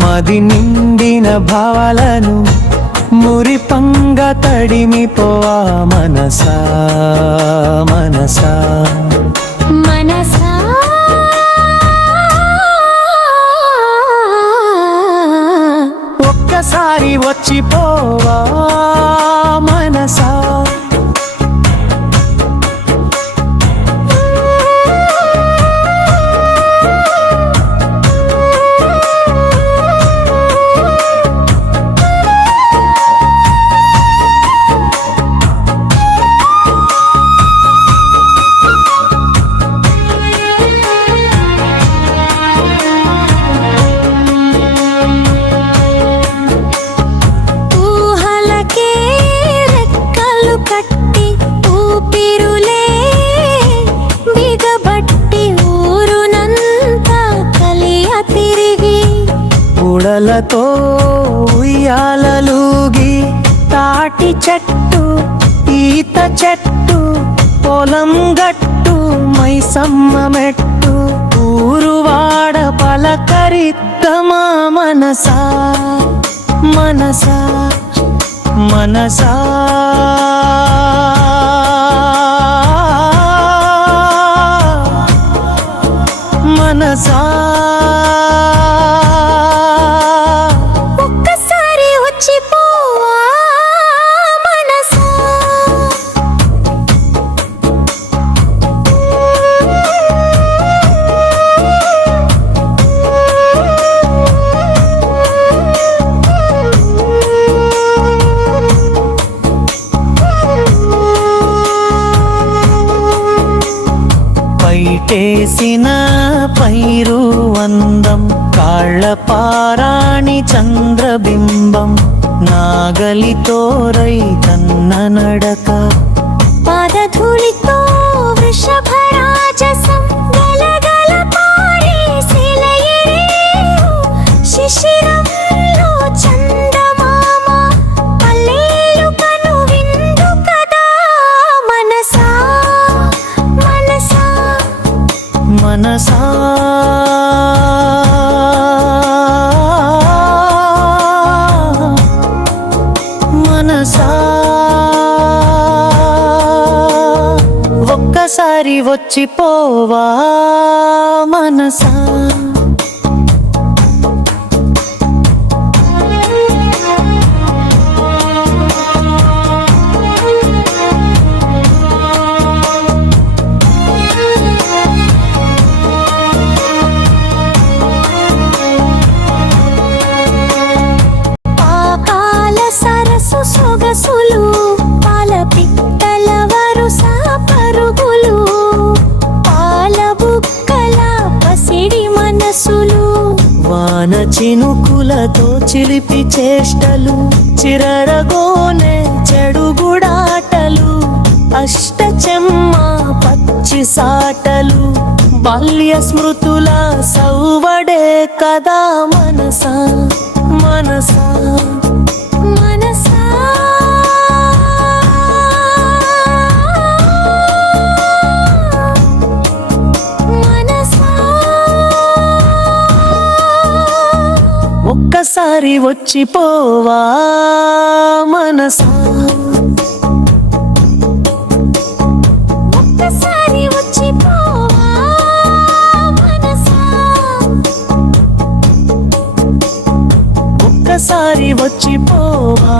మది నిండిన భావాలను మురిపంగ తడిమిపోవా మనసా మనసా మనసా ఒక్కసారి వచ్చిపోవా మనసా ఉడలతో ఉయ్యాలలుగి తాటి చెట్టు ఈత చెట్టు పొలం గట్టు మైసమ్మ మెట్టు ఊరువాడ పలకరిద్దమా మనసా మనసా మనసా మనసా పైటేసిన పైరు అందం కాళ్ళ పారాణి చంద్రబింబం నాగలితో రైతన్న నడక పాదధూళితో వృషభరాజసం గలగల పారే సెలయేరు శిశిరంలో చందమామ పల్లేలు కను విందు కదా మనసా మనసా మనసా మనసా ఒక్కసారి వచ్చిపోవా మనసా సొగసులు పాల పిట్టల వరుస పరుగులు పాల బుక్కల పసిడి మనసులు వాన చినుకులతో చిలిపి చేష్టలు చిరరగోనే చెడుగుడాటలు అష్టచెమ్మ పచ్చి సాటలు బాల్య స్మృతుల సౌవడే కదా మనసా మనసా మనసా మనసా ఒక్కసారి వచ్చిపోవా మనసా ఒక్కసారి వచ్చిపోవా మనసా ఒక్కసారి వచ్చిపోవా